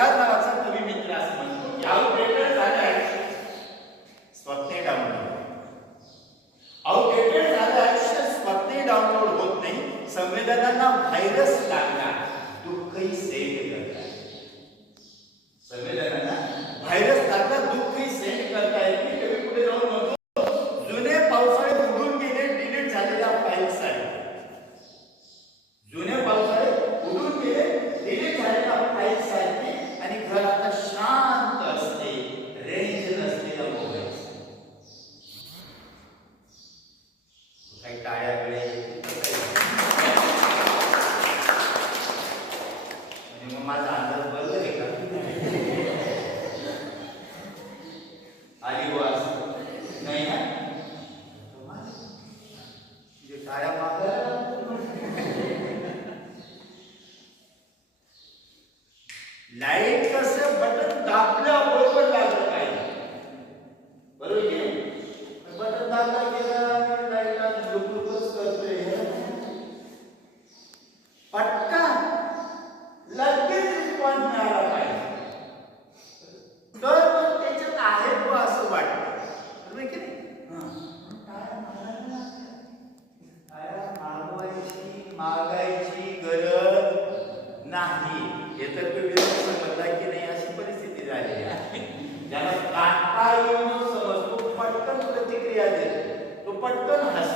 बजाज नावाचा कवी मित्र असं म्हणतो की आउटडेटेड झालंय स्वप्ने डाउनलोड, आउटडेटेड झालं आयुष्य, स्वप्ने डाउनलोड होत नाही, संवेदनांना व्हायरस लागला, दुःखही सेंड करताय, संवेदनांना व्हायरस लागला, दुःखही सेंड करताय. मी कवी पुढे जाऊन म्हणतो जुने पावसाळे उडून गेले डिलीट झालेल्या फाईल्स आहेत, जुने पावसाळे उडून गेले डिलीट झालेल्या फाईल्स आहेत आणि घर आता शांत असते, रेंज नसलेला मोबाईल. काही टाळ्या वेळे म्हणजे मग माझा अंदाज बरोबर आहे का? आली वास नाही ना म्हणजे टाळ्या मागं लाईट कसं बटन दाबल्याबरोबर लागलं पाहिजे, बरोबर की बटन दाबला गेला लाईटला लुकलुकच करतोय पटकन लगेच रिस्पॉन्स मिळाला पाहिजे, तर मग त्याच्यात आहे तो असं वाटतं, बरोबर की मागायची गरज नाही, हे तर तुम्ही समजला की नाही अशी परिस्थिती झालेली आहे. ज्याला काटा येऊन समजतो पटकन प्रतिक्रिया देतो, तो पटकन हसतो.